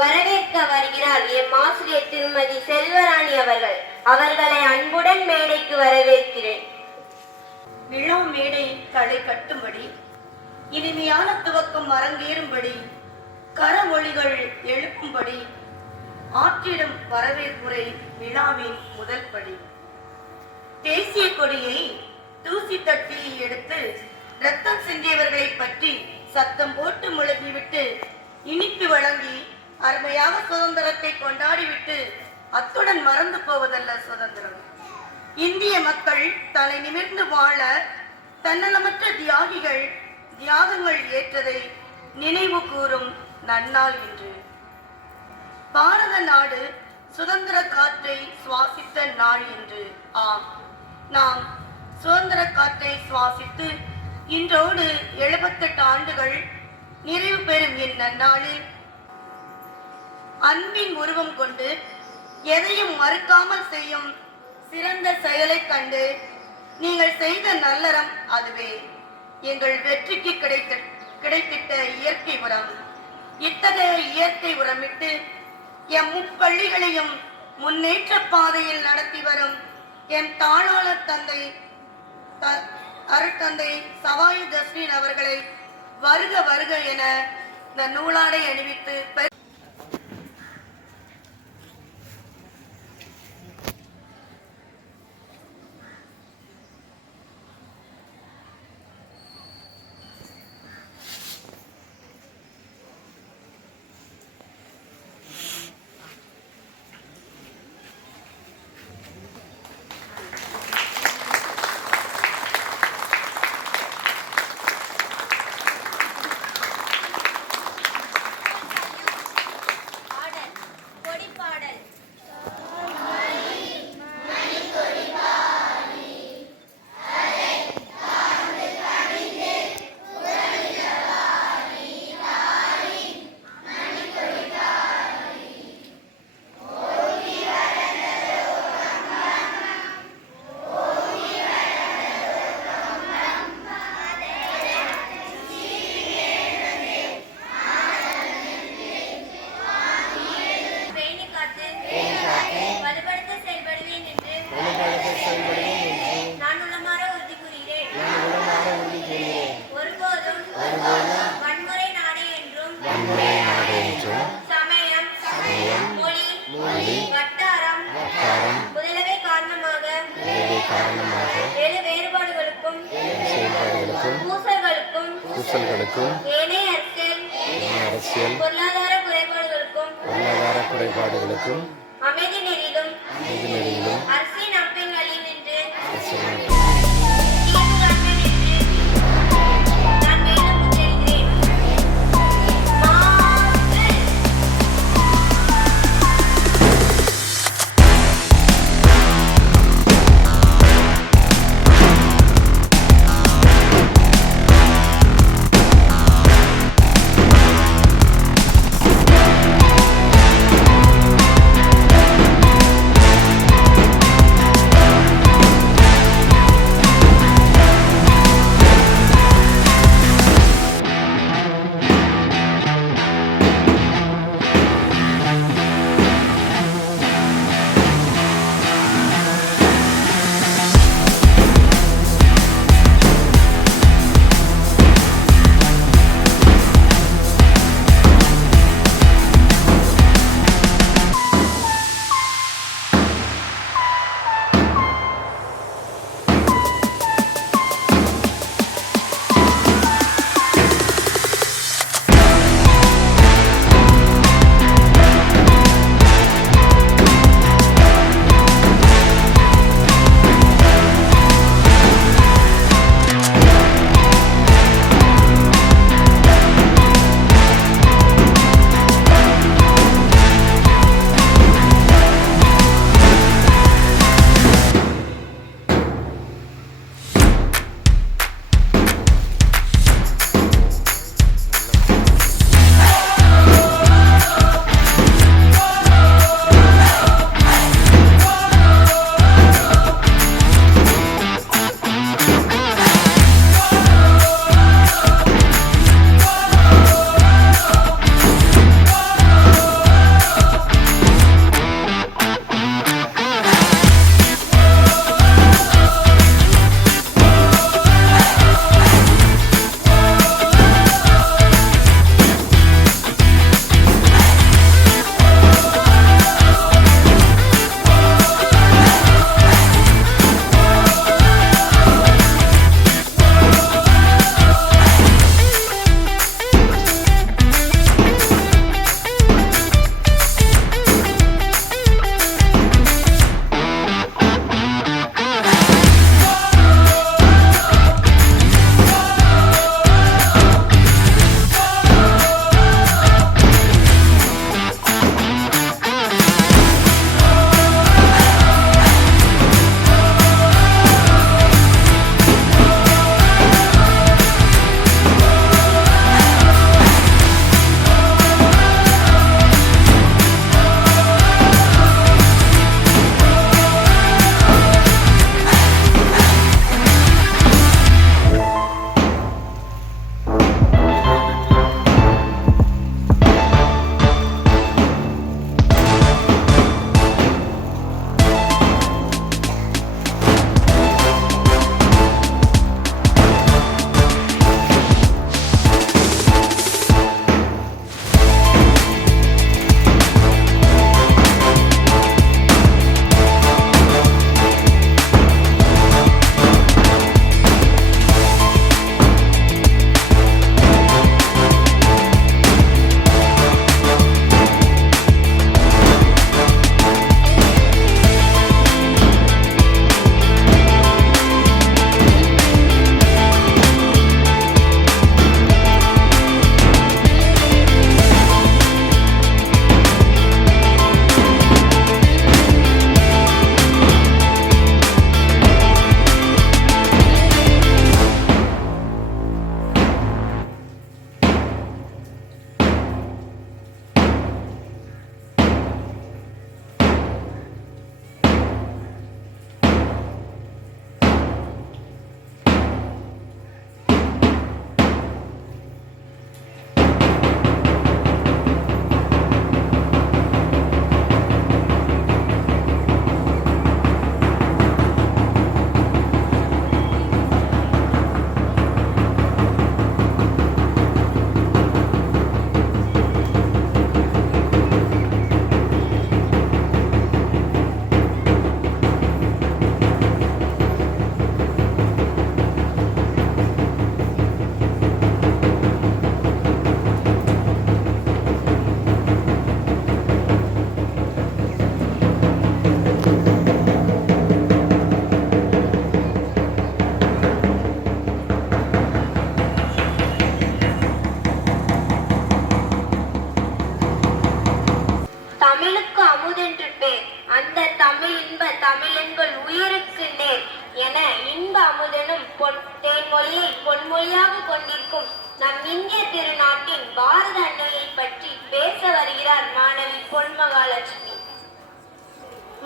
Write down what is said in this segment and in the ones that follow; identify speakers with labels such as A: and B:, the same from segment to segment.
A: வரவேற்க வருகிறார் எம் ஆசிரியர் திருமதி செல்வராணி அவர்கள் அவர்களை அன்புடன் மேடைக்கு வரவேற்கிறேன் விழா மேடை தலை கட்டும்படி இனிமையான துவக்கம் அரங்கேறும்படி கரமொழிகள் எழுப்பும்படி ஆற்றிடும் வரவேற்புரை விழாவின் முதல் படி தேசிய கொடியை தூசி தட்டி எடுத்து ரத்தம் சிந்தியவர்களை பற்றி சத்தம் போட்டு முழங்கிவிட்டு இனிப்பு வழங்கி அருமையாக சுதந்திரத்தை கொண்டாடிவிட்டு அத்துடன் மறந்து போவதல்ல சுதந்திரம் இந்திய மக்கள் தலை நிமிர்ந்து வாழ தன்னலமற்ற தியாகிகள் தியாகங்கள் ஏற்றதை நினைவு கூறும் நன்னாள் என்று பாரத நாடு சுதந்திர காற்றை சுவாசித்த நாள் என்று ஆம் நாம் சுதந்திர காற்றை சுவாசித்து இன்றோடு எழுபத்தெட்டு ஆண்டுகள் நிறைவு பெறும் இந்நன்னாளில் அன்பின் உருவம் கொண்டு எதையும் மறுக்காமல் செய்யும் சிறந்த செயலை கண்டு நீங்கள் செய்த நல்லறம் அதுவே எங்கள் வெற்றிக்கு கிடைத்த கிடைத்திட்ட இயற்கை உரம் இத்தகைய இயற்கை உரமிட்டு எம் முப்பள்ளிகளையும் முன்னேற்ற பாதையில் நடத்தி வரும் என் தாளாளர் தந்தை அருட்தந்தை சவாயு ஜஸ்மின் அவர்களை வருக வருக என இந்த நூலாடை அணிவித்து அரசியல் பொருளாதார குறைபாடுகளுக்கும் அமைதி நெறியிலும்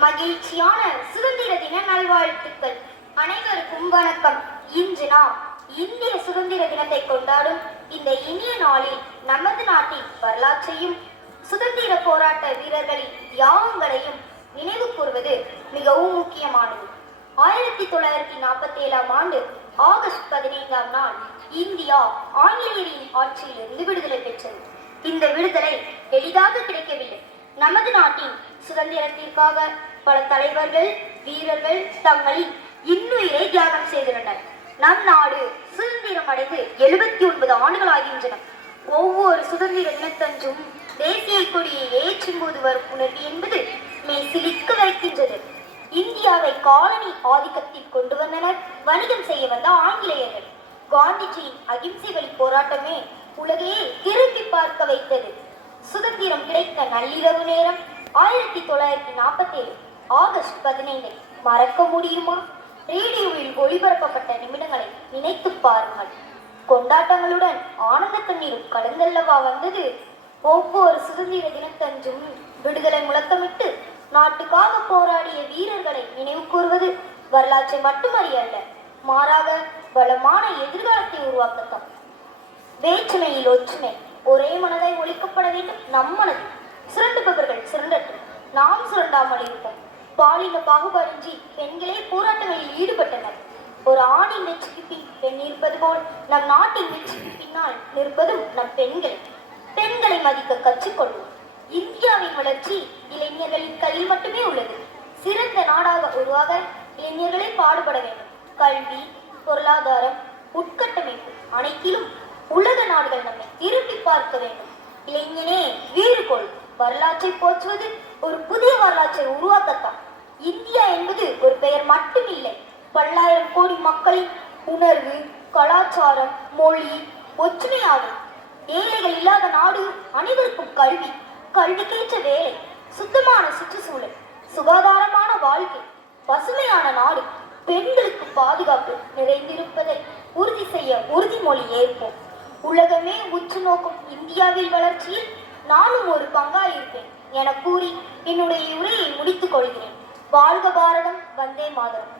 A: மகிழ்ச்சியான சுதந்திர தின நல்வாழ்த்துக்கள் அனைவருக்கும் வணக்கம் இன்று நாம் இந்திய சுதந்திர தினத்தை கொண்டாடும் இந்த இனிய நாளில் நமது நாட்டின் வரலாற்றையும் சுதந்திர போராட்ட வீரர்களின் தியாகங்களையும் நினைவு கூறுவது மிகவும் முக்கியமானது ஆயிரத்தி தொள்ளாயிரத்தி நாற்பத்தி ஏழாம் ஆண்டு ஆகஸ்ட் பதினைந்தாம் நாள் இந்தியா ஆங்கிலேயரின் ஆட்சியிலிருந்து விடுதலை பெற்றது இந்த விடுதலை எளிதாக கிடைக்கவில்லை நமது நாட்டின் சுதந்திரத்திற்காக பல தலைவர்கள் வீரர்கள் தங்களின் இன்னுயிரை தியாகம் செய்துள்ளனர் நம் நாடு சுதந்திரம் அடைந்து எழுபத்தி ஒன்பது ஆண்டுகள் ஆகின்றன ஒவ்வொரு சுதந்திர தினத்தன்றும் தேசிய கொடியை ஏற்றும் போது வரும் உணர்வு என்பது மெய் சிலிக்க வைக்கின்றது இந்தியாவை காலனி ஆதிக்கத்தில் கொண்டு வந்தனர் வணிகம் செய்ய வந்த ஆங்கிலேயர்கள் காந்திஜியின் அகிம்சை வழி போராட்டமே உலகையே திரும்பி பார்க்க வைத்தது சுதந்திரம் கிடைத்த நள்ளிரவு நேரம் ஆயிரத்தி தொள்ளாயிரத்தி நாற்பத்தி ஏழு ஆகஸ்ட் பதினைந்தை மறக்க முடியுமா ரேடியோவில் ஒளிபரப்பப்பட்ட நிமிடங்களை நினைத்து பாருங்கள் கொண்டாட்டங்களுடன் ஆனந்த கண்ணீரும் கலந்தல்லவா வந்தது ஒவ்வொரு சுதந்திர தினத்தன்றும் விடுதலை முழக்கமிட்டு நாட்டுக்காக போராடிய வீரர்களை நினைவு கூறுவது வரலாற்றை மட்டுமறியல்ல மாறாக பலமான எதிர்காலத்தை உருவாக்கத்தான் வேற்றுமையில் ஒற்றுமை ஒரே மனதாய் ஒழிக்கப்பட வேண்டும் நம் மனதில் சுரண்டுபவர்கள் சுரண்டட்டும் நாம் சுரண்டாமல் இருப்போம் பாலின பாகுபாடின்றி பெண்களே போராட்டங்களில் ஈடுபட்டனர் ஒரு ஆணின் வெற்றிக்கு பின் பெண் இருப்பது போல் நம் நாட்டின் வெற்றிக்கு பின்னால் நிற்பதும் நம் பெண்கள் பெண்களை மதிக்க கற்றுக்கொள்வோம் இந்தியாவின் வளர்ச்சி இளைஞர்களின் கையில் மட்டுமே உள்ளது சிறந்த நாடாக உருவாக இளைஞர்களே பாடுபட வேண்டும் கல்வி பொருளாதாரம் உட்கட்டமைப்பு அனைத்திலும் உலக நாடுகள் நம்மை திருப்பி பார்க்க வேண்டும் இளைஞனே வீறு கொள்ளும் வரலாற்றை போற்றுவது ஒரு புதிய வரலாற்றை உருவாக்கத்தான் இந்தியா என்பது ஒரு பெயர் மட்டுமில்லை பல்லாயிரம் கோடி மக்களின் உணர்வு கலாச்சாரம் மொழி ஒற்றுமையாகும் ஏழைகள் இல்லாத நாடு அனைவருக்கும் கல்வி கல்வி கேற்ற வேலை சுத்தமான சுற்றுச்சூழல் சுகாதாரமான வாழ்க்கை பசுமையான நாடு பெண்களுக்கு பாதுகாப்பு நிறைந்திருப்பதை உறுதி செய்ய உறுதிமொழி ஏற்போம் உலகமே உற்று நோக்கும் இந்தியாவில் வளர்ச்சியில் நானும் ஒரு பங்காய் இருப்பேன் என கூறி என்னுடைய உரையை முடித்துக் கொள்கிறேன் வாழ்க பாரதம் வந்தே Mataram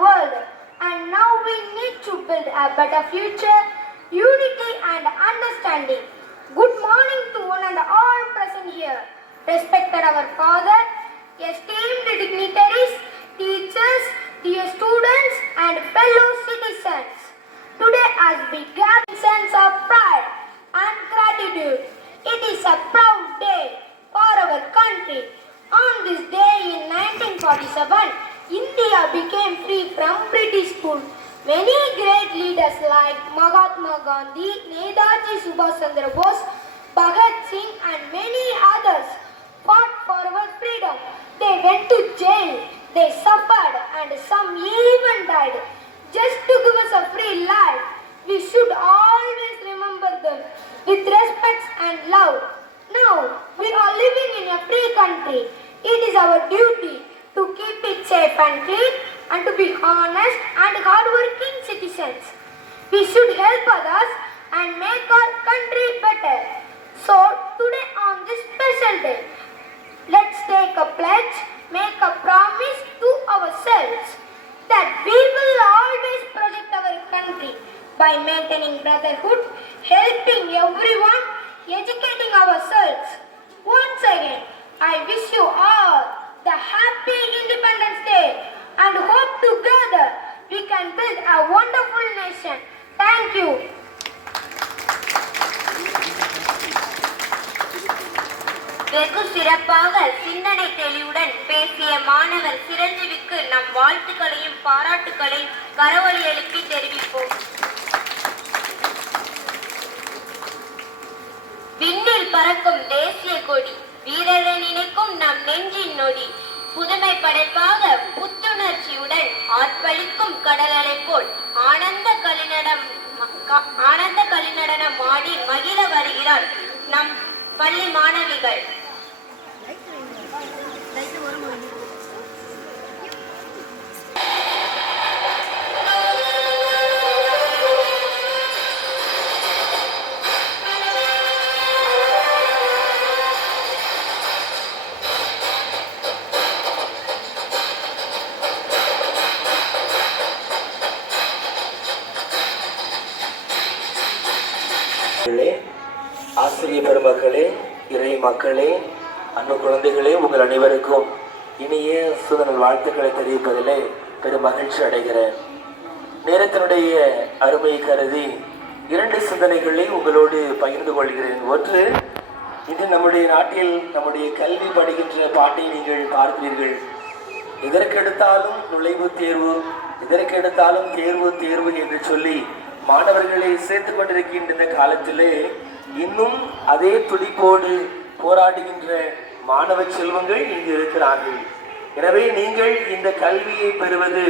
B: world. And now we need to build a better future, unity and understanding. Good morning to one and all present here. Respected our father, esteemed dignitaries, teachers, dear students and fellow citizens. Today has begun sense of pride and gratitude. It is a proud day for our country. On this day in 1947, India became free from British rule. Many great leaders like Mahatma Gandhi, Netaji Subhash Chandra Bose, Bhagat Singh and many others fought for our freedom. They went to jail, they suffered and some even died. Just to give us a free life, we should always remember them with respect and love. Now, we are living in a free country. It is our duty to keep be safe and clean and to be honest and hardworking citizens. We should help others and make our country better. So today on this special day, let's take a pledge, make a promise to ourselves that we will always protect our country by maintaining brotherhood, helping everyone, educating ourselves. Once again, I wish you all the happy Independence Day and hope together we can build a wonderful nation. Thank you. வெகு சிறப்பாக சிந்தனை தெளிவுடன் பேசிய மாணவர் சிரஞ்சீவிக்கு நம் வாழ்த்துக்களையும் பாராட்டுகளையும் கரவொலி எழுப்பி தெரிவிப்போம் விண்ணில் பறக்கும் தேசிய கொடி வீரர நினைக்கும் நம் நெஞ்சின் நொடி புதுமை படைப்பாக புத்துணர்ச்சியுடன் ஆற்பளிக்கும் கடலலை போல் ஆனந்த கலிநடம் ஆனந்த கலிநடனம் ஆடி மகிழ வருகிறார் நம் பள்ளி மாணவிகள் மக்களே அன்பு குழந்தைகளே உங்கள் அனைவருக்கும் இனிய சுதனல் வாழ்த்துக்களை தெரிவிப்பதிலே பெரும் மகிழ்ச்சி அடைகிறேன் நேரத்தினுடைய அருமையை கருதி இரண்டு சிந்தனைகளை உங்களோடு பகிர்ந்து கொள்கிறேன் ஒன்று இன்று நம்முடைய நாட்டில் நம்முடைய கல்வி படுகின்ற பாட்டை நீங்கள் பார்ப்பீர்கள் எதற்கெடுத்தாலும் நுழைவு தேர்வு எதற்கெடுத்தாலும் தேர்வு தேர்வு என்று சொல்லி மாணவர்களை சேர்த்து கொண்டிருக்கின்ற காலத்திலே இன்னும் அதே துடிப்போடு போராடுகின்ற மாணவ செல்வங்கள் இங்கு இருக்கிறார்கள் எனவே நீங்கள் இந்த கல்வியை பெறுவது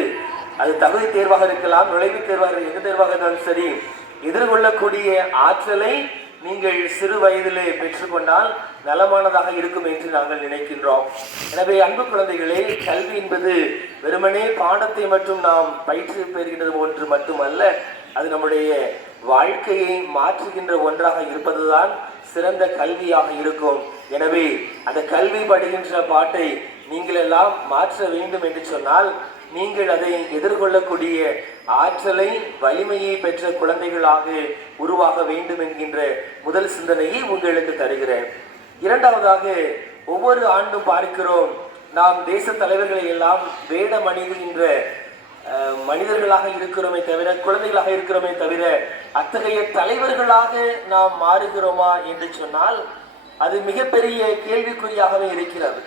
B: அது தகுதி தேர்வாக இருக்கலாம் நுழைவுத் தேர்வாக எந்த தேர்வாக இருந்தாலும் சரி எதிர்கொள்ளக்கூடிய ஆற்றலை நீங்கள் சிறு வயதிலே பெற்றுக்கொண்டால் நலமானதாக இருக்கும் என்று நாங்கள் நினைக்கின்றோம் எனவே அன்பு குழந்தைகளே கல்வி என்பது வெறுமனே பாடத்தை மட்டும் நாம் பயிற்சி பெறுகின்றது ஒன்று மட்டுமல்ல அது நம்முடைய வாழ்க்கையை மாற்றுகின்ற ஒன்றாக இருப்பதுதான் சிறந்த கல்வியாக இருக்கும் எனவே அந்த கல்வி படுகின்ற பாட்டை நீங்கள் எல்லாம் மாற்ற வேண்டும் என்று சொன்னால் நீங்கள் அதை எதிர்கொள்ளக்கூடிய ஆற்றலை வலிமையை பெற்ற குழந்தைகளாக உருவாக வேண்டும் என்கின்ற முதல் சிந்தனையை உங்களுக்கு தருகிறேன் இரண்டாவதாக ஒவ்வொரு ஆண்டும் பார்க்கிறோம் நாம் தேச தலைவர்களை எல்லாம் வேடம் அணிகின்ற மனிதர்களாக இருக்கிறோமே தவிர குழந்தைகளாக இருக்கிறோமே தவிர அத்தகைய தலைவர்களாக நாம் மாறுகிறோமா என்று சொன்னால் அது மிகப்பெரிய கேள்விக்குறியாகவே இருக்கிறது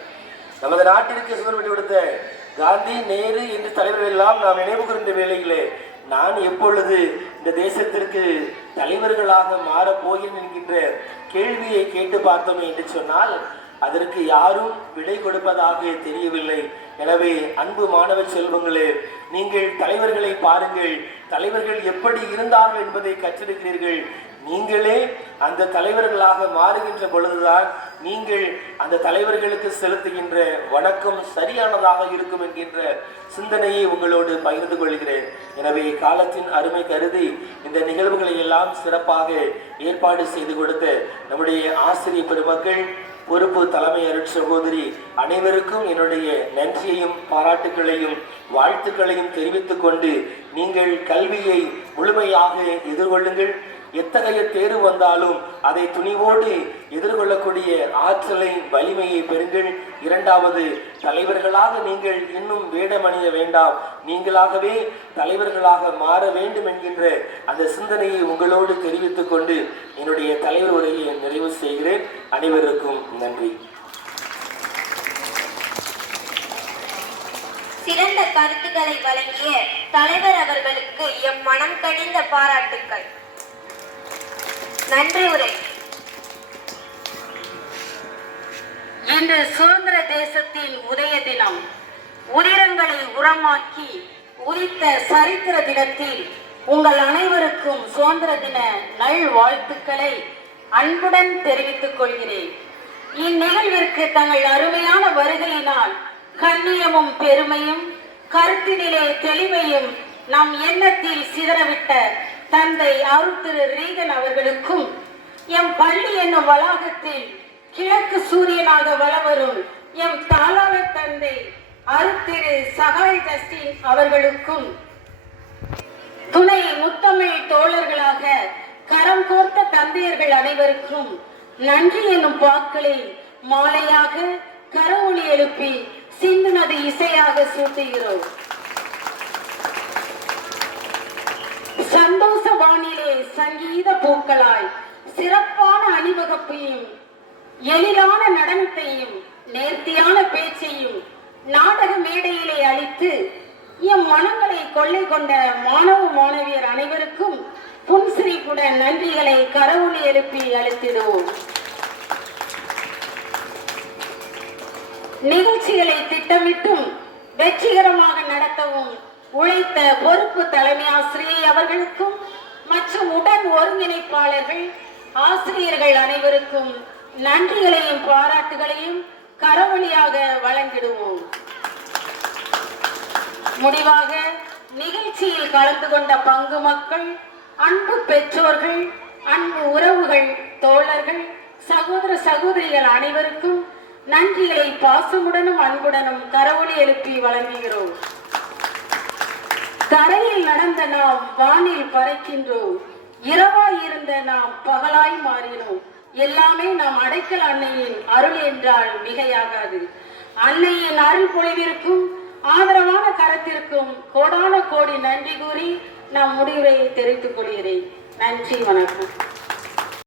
B: நமது நாட்டிற்கு சுதந்திரம் கொடுத்த காந்தி நேரு என்று தலைவர்கள் எல்லாம் நாம் நினைவு கூர்ந்த வேளையிலே நான் எப்பொழுது இந்த தேசத்திற்கு தலைவர்களாக மாறப்போகிறேன் என்கின்ற கேள்வியை கேட்டு பார்த்தோமே என்று சொன்னால் அதற்கு யாரும் விடை கொடுப்பதாக தெரியவில்லை எனவே அன்பு மாணவ செல்வங்களே நீங்கள் தலைவர்களை பாருங்கள் தலைவர்கள் எப்படி இருந்தார்கள் என்பதை கற்றிருக்கிறீர்கள் நீங்களே அந்த தலைவர்களாக மாறுகின்ற பொழுதுதான் நீங்கள் அந்த தலைவர்களுக்கு செலுத்துகின்ற வணக்கம் சரியானதாக இருக்கும் என்கின்ற சிந்தனையை உங்களோடு பகிர்ந்து கொள்கிறேன் எனவே காலத்தின் அருமை கருதி இந்த நிகழ்வுகளை எல்லாம் சிறப்பாக ஏற்பாடு செய்து கொடுத்த நம்முடைய ஆசிரிய பெருமக்கள் பொறுப்பு தலைமை அருட் சகோதரி அனைவருக்கும் என்னுடைய நன்றியையும் பாராட்டுகளையும் வாழ்த்துக்களையும் தெரிவித்துக் கொண்டு நீங்கள் கல்வியை முழுமையாக எதிர்கொள்ளுங்கள் எத்தகைய தேர்வு வந்தாலும் அதை துணிவோடு எதிர்கொள்ளக்கூடிய ஆற்றலை வலிமையை பெறுங்கள் இரண்டாவது தலைவர்களாக நீங்கள் இன்னும் வேடமணிய வேண்டாம் நீங்களாகவே தலைவர்களாக மாற வேண்டும் என்கின்ற அந்த சிந்தனையை உங்களோடு தெரிவித்துக் கொண்டு என்னுடைய தலைவர் உரையை நிறைவு செய்கிறேன் அனைவருக்கும் நன்றி சிறந்த கருத்துக்களை வழங்கிய தலைவர் அவர்களுக்கு எம் மனம் கணிந்த பாராட்டுக்கள் நன்றி உரை இன்று சுதந்திர தேசத்தின் உதய தினம் உதிரங்களை உரமாக்கி உரித்த சரித்திர தினத்தில் உங்கள் அனைவருக்கும் சுதந்திர தின நல் வாழ்த்துக்களை அன்புடன் தெரிவித்துக் கொள்கிறேன் இந்நிகழ்விற்கு தங்கள் அருமையான வருகையினால் கண்ணியமும் பெருமையும் கருத்தினிலே தெளிவையும் நம் எண்ணத்தில் சிதறவிட்ட தந்தை அருள் திரு ரீகன் அவர்களுக்கும் எம் பள்ளி என்னும் வளாகத்தில் கிழக்கு சூரியனாக வளவரும் எம் தாளாள தந்தை அருத்திரு சகாய் ஜஸ்டின் அவர்களுக்கும் துணை முத்தமிழ் தோழர்களாக கரம் கோர்த்த தந்தையர்கள் அனைவருக்கும் நன்றி என்னும் வாக்களை மாலையாக கரவொளி எழுப்பி சிந்து நதி இசையாக சூட்டுகிறோம் சந்தோஷ வானிலே சங்கீத பூக்களாய் சிறப்பான அணிவகுப்பையும் எளிதான நடனத்தையும் நேர்த்தியான பேச்சையும் நாடக மேடையிலே அளித்து எம் மனங்களை கொள்ளை கொண்ட மாணவ மாணவியர் அனைவருக்கும் புன்சிரிப்புடன் நன்றிகளை கரவுளி எழுப்பி அளித்திடுவோம் நிகழ்ச்சிகளை திட்டமிட்டும் வெற்றிகரமாக நடத்தவும் உழைத்த பொறுப்பு தலைமை ஆசிரியை அவர்களுக்கும் மற்றும் உடன் ஒருங்கிணைப்பாளர்கள் ஆசிரியர்கள் அனைவருக்கும் நன்றிகளையும் பாராட்டுகளையும் கரவழியாக வழங்கிடுவோம் முடிவாக நிகழ்ச்சியில் கலந்து கொண்ட பங்கு மக்கள் அன்பு பெற்றோர்கள் அன்பு உறவுகள் தோழர்கள் சகோதர சகோதரிகள் அனைவருக்கும் நன்றிகளை பாசமுடனும் அன்புடனும் கரவொலி எழுப்பி வழங்குகிறோம் தரையில் நடந்த நாம் வானில் பறக்கின்றோம் இரவாய் இருந்த நாம் பகலாய் மாறினோம் எல்லாமே நாம் அடைக்கல் அன்னையின் அருள் என்றால் மிகையாகாது அன்னையின் அருள் பொழிவிற்கும் ஆதரவான கரத்திற்கும் கோடான கோடி நன்றி கூறி நான் முடிவுரையை தெரிவித்துக் கொள்கிறேன் நன்றி வணக்கம்